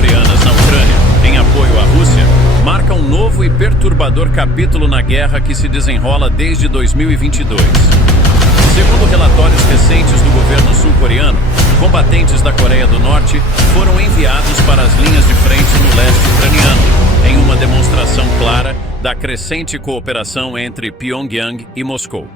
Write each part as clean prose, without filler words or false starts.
norte-coreanas na Ucrânia, em apoio à Rússia, marca um novo e perturbador capítulo na guerra que se desenrola desde 2022. Segundo relatórios recentes do governo sul-coreano, combatentes da Coreia do Norte foram enviados para as linhas de frente no leste ucraniano, em uma demonstração clara da crescente cooperação entre Pyongyang e Moscou.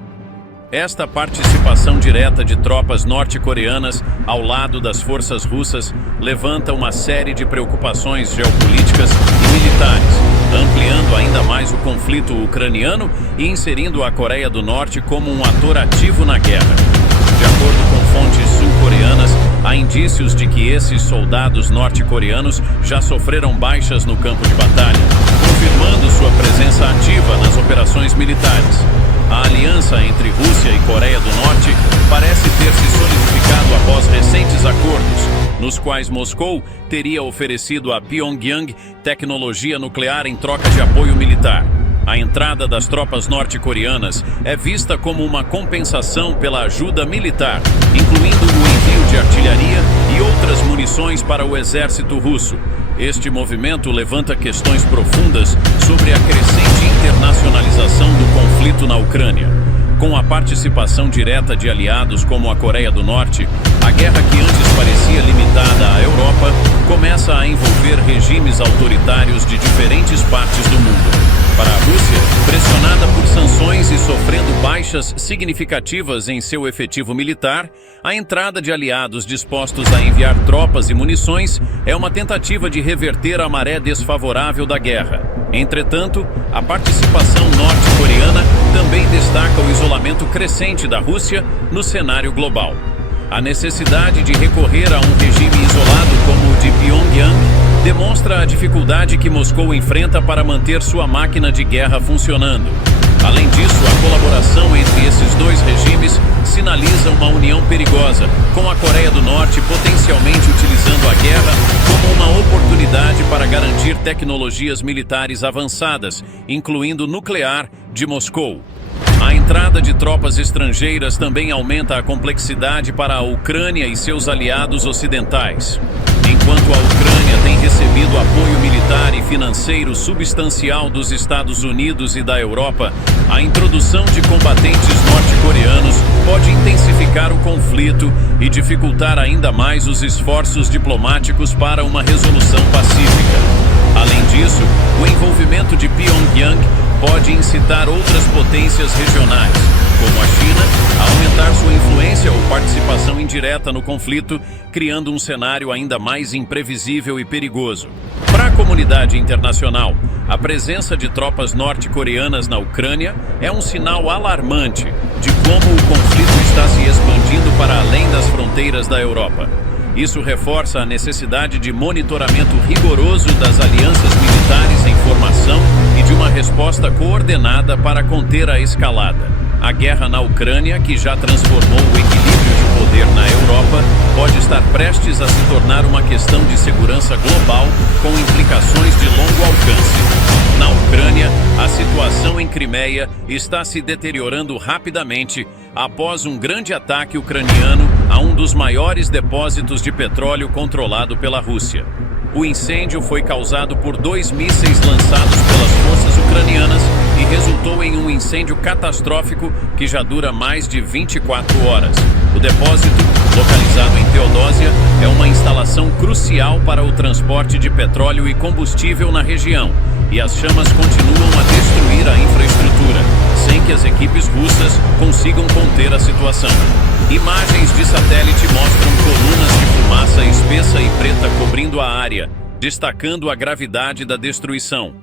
Esta participação direta de tropas norte-coreanas ao lado das forças russas levanta uma série de preocupações geopolíticas e militares, ampliando ainda mais o conflito ucraniano e inserindo a Coreia do Norte como um ator ativo na guerra. De acordo com fontes sul-coreanas, há indícios de que esses soldados norte-coreanos já sofreram baixas no campo de batalha, confirmando sua presença ativa nas operações militares. A aliança entre Rússia e Coreia do Norte parece ter se solidificado após recentes acordos, nos quais Moscou teria oferecido a Pyongyang tecnologia nuclear em troca de apoio militar. A entrada das tropas norte-coreanas é vista como uma compensação pela ajuda militar, incluindo o envio de artilharia e outras munições para o exército russo. Este movimento levanta questões profundas sobre a crescente internacionalização do conflito na Ucrânia. Com a participação direta de aliados como a Coreia do Norte, a guerra que antes parecia limitada à Europa começa a envolver regimes autoritários de diferentes partes do mundo. Para a Rússia, pressionada por sanções e sofrendo baixas significativas em seu efetivo militar, a entrada de aliados dispostos a enviar tropas e munições é uma tentativa de reverter a maré desfavorável da guerra. Entretanto, a participação norte-coreana também destaca o isolamento crescente da Rússia no cenário global. A necessidade de recorrer a um regime isolado como o de Pyongyang demonstra a dificuldade que Moscou enfrenta para manter sua máquina de guerra funcionando. Além disso, a colaboração entre esses dois regimes sinaliza uma união perigosa, com a Coreia do Norte potencialmente utilizando a guerra como uma oportunidade para garantir tecnologias militares avançadas, incluindo nuclear, de Moscou. A entrada de tropas estrangeiras também aumenta a complexidade para a Ucrânia e seus aliados ocidentais. Enquanto a Ucrânia tem recebido apoio militar e financeiro substancial dos Estados Unidos e da Europa, a introdução de combatentes norte-coreanos pode intensificar o conflito e dificultar ainda mais os esforços diplomáticos para uma resolução pacífica. Além disso, o envolvimento de Pyongyang pode incitar outras potências regionais, como a China, a aumentar sua influência ou participação indireta no conflito, criando um cenário ainda mais imprevisível e perigoso. Para a comunidade internacional, a presença de tropas norte-coreanas na Ucrânia é um sinal alarmante de como o conflito está se expandindo para além das fronteiras da Europa. Isso reforça a necessidade de monitoramento rigoroso das alianças militares em formação e de uma resposta coordenada para conter a escalada. A guerra na Ucrânia, que já transformou o equilíbrio de poder na Europa, pode estar prestes a se tornar uma questão de segurança global com implicações de longo alcance. Na Ucrânia, a situação em Crimeia está se deteriorando rapidamente após um grande ataque ucraniano a um dos maiores depósitos de petróleo controlado pela Rússia. O incêndio foi causado por 2 mísseis lançados pelas forças ucranianas e resultou em um incêndio catastrófico que já dura mais de 24 horas. O depósito, localizado em Teodósia, é uma instalação crucial para o transporte de petróleo e combustível na região, e as chamas continuam a destruir a infraestrutura, sem que as equipes russas consigam conter a situação. Imagens de satélite mostram colunas de fumaça espessa e preta cobrindo a área, destacando a gravidade da destruição.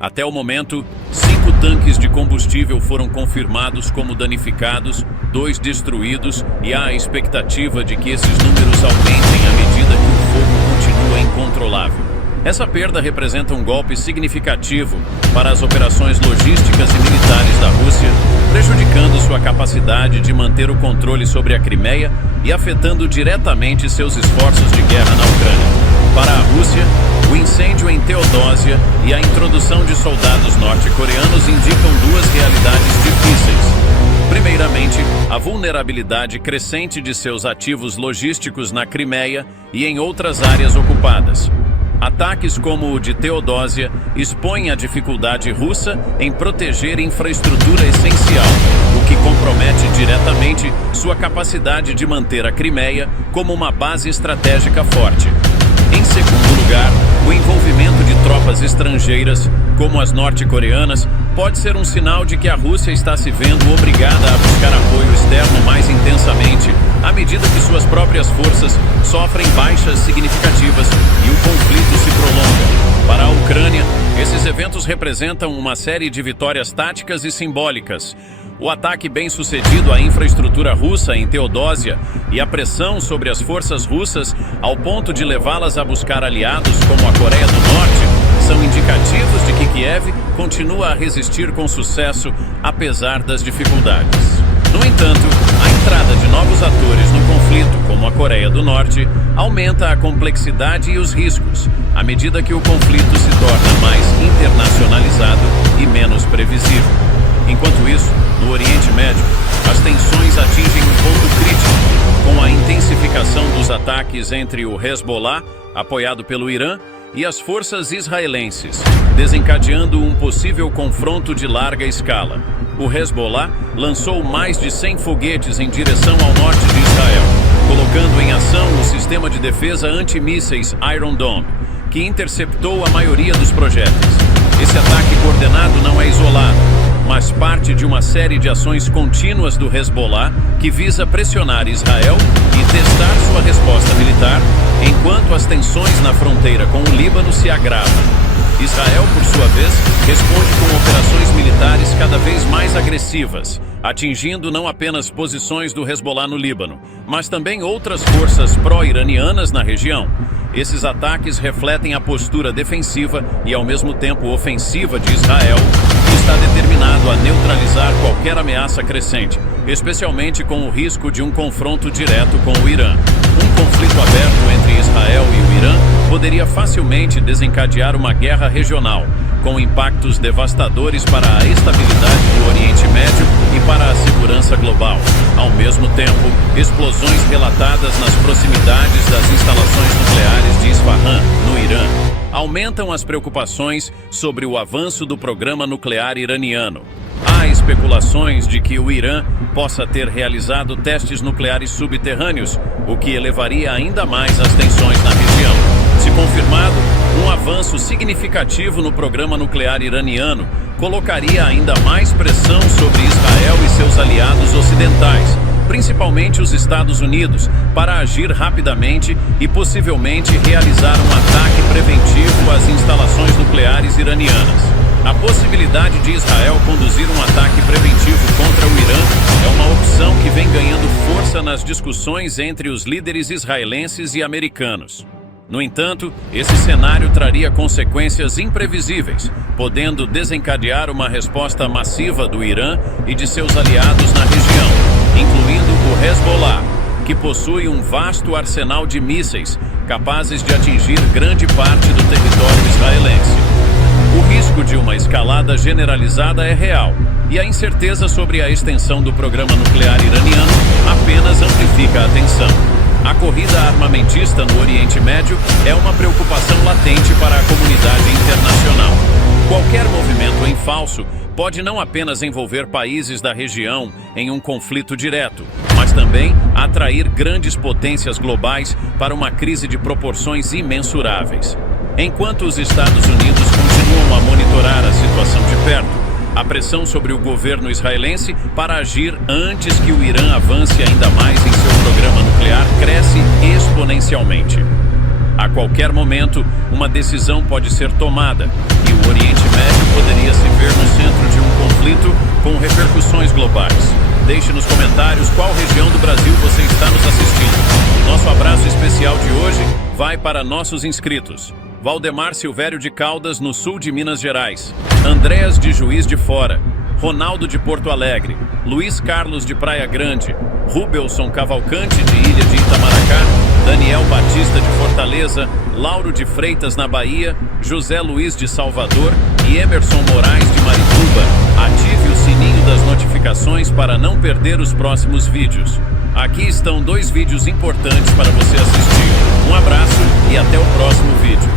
Até o momento, 5 tanques de combustível foram confirmados como danificados, 2 destruídos, e há a expectativa de que esses números aumentem à medida que o fogo continua incontrolável. Essa perda representa um golpe significativo para as operações logísticas e militares da Rússia, prejudicando sua capacidade de manter o controle sobre a Crimeia e afetando diretamente seus esforços de guerra na Ucrânia. Para a Rússia, o incêndio em Teodósia e a introdução de soldados norte-coreanos indicam 2 realidades difíceis. Primeiramente, a vulnerabilidade crescente de seus ativos logísticos na Crimeia e em outras áreas ocupadas. Ataques como o de Teodósia expõem a dificuldade russa em proteger infraestrutura essencial, o que compromete diretamente sua capacidade de manter a Crimeia como uma base estratégica forte. Em segundo lugar, o envolvimento de tropas estrangeiras, como as norte-coreanas, pode ser um sinal de que a Rússia está se vendo obrigada a buscar apoio externo mais intensamente, à medida que suas próprias forças sofrem baixas significativas e o conflito se prolonga. Para a Ucrânia, esses eventos representam uma série de vitórias táticas e simbólicas. O ataque bem-sucedido à infraestrutura russa em Teodósia e a pressão sobre as forças russas ao ponto de levá-las a buscar aliados como a Coreia do Norte são indicativos de que Kiev continua a resistir com sucesso apesar das dificuldades. No entanto, a entrada de novos atores no conflito, como a Coreia do Norte, aumenta a complexidade e os riscos, à medida que o conflito se torna mais internacionalizado e menos previsível. Enquanto isso, no Oriente Médio, as tensões atingem um ponto crítico, com a intensificação dos ataques entre o Hezbollah, apoiado pelo Irã, e as forças israelenses, desencadeando um possível confronto de larga escala. O Hezbollah lançou mais de 100 foguetes em direção ao norte de Israel, colocando em ação o sistema de defesa antimísseis Iron Dome, que interceptou a maioria dos projéteis. Esse ataque coordenado não é isolado, mas parte de uma série de ações contínuas do Hezbollah que visa pressionar Israel e testar sua resposta militar, enquanto as tensões na fronteira com o Líbano se agravam. Israel, por sua vez, responde com operações militares cada vez mais agressivas, atingindo não apenas posições do Hezbollah no Líbano, mas também outras forças pró-iranianas na região. Esses ataques refletem a postura defensiva e, ao mesmo tempo, ofensiva de Israel, que está determinado a neutralizar qualquer ameaça crescente, especialmente com o risco de um confronto direto com o Irã. Um conflito aberto entre Israel e o Irã poderia facilmente desencadear uma guerra regional, com impactos devastadores para a estabilidade do Oriente Médio e para a segurança global. Ao mesmo tempo, explosões relatadas nas proximidades das instalações nucleares de Isfahan, no Irã, aumentam as preocupações sobre o avanço do programa nuclear iraniano. Há especulações de que o Irã possa ter realizado testes nucleares subterrâneos, o que elevaria ainda mais as tensões na região. Se confirmado, um avanço significativo no programa nuclear iraniano colocaria ainda mais pressão sobre Israel e seus aliados ocidentais, principalmente os Estados Unidos, para agir rapidamente e possivelmente realizar um ataque preventivo às instalações nucleares iranianas. A possibilidade de Israel conduzir um ataque preventivo contra o Irã é uma opção que vem ganhando força nas discussões entre os líderes israelenses e americanos. No entanto, esse cenário traria consequências imprevisíveis, podendo desencadear uma resposta massiva do Irã e de seus aliados na região, incluindo o Hezbollah, que possui um vasto arsenal de mísseis capazes de atingir grande parte do território israelense. O risco de uma escalada generalizada é real, e a incerteza sobre a extensão do programa nuclear iraniano apenas amplifica a tensão. A corrida armamentista no Oriente Médio é uma preocupação latente para a comunidade internacional. Qualquer movimento em falso pode não apenas envolver países da região em um conflito direto, mas também atrair grandes potências globais para uma crise de proporções imensuráveis. Enquanto os Estados Unidos continuam a monitorar a situação de perto, a pressão sobre o governo israelense para agir antes que o Irã avance ainda mais em seu programa nuclear cresce exponencialmente. A qualquer momento, uma decisão pode ser tomada e o Oriente Médio poderia se ver no centro de um conflito com repercussões globais. Deixe nos comentários qual região do Brasil você está nos assistindo. Nosso abraço especial de hoje vai para nossos inscritos: Valdemar Silvério de Caldas, no sul de Minas Gerais; Andréas de Juiz de Fora; Ronaldo de Porto Alegre; Luiz Carlos de Praia Grande; Rubelson Cavalcante de Ilha de Itamaracá; Daniel Batista de Fortaleza; Lauro de Freitas na Bahia; José Luiz de Salvador e Emerson Moraes de Marituba. Ative o sininho das notificações para não perder os próximos vídeos. Aqui estão 2 vídeos importantes para você assistir. Um abraço e até o próximo vídeo.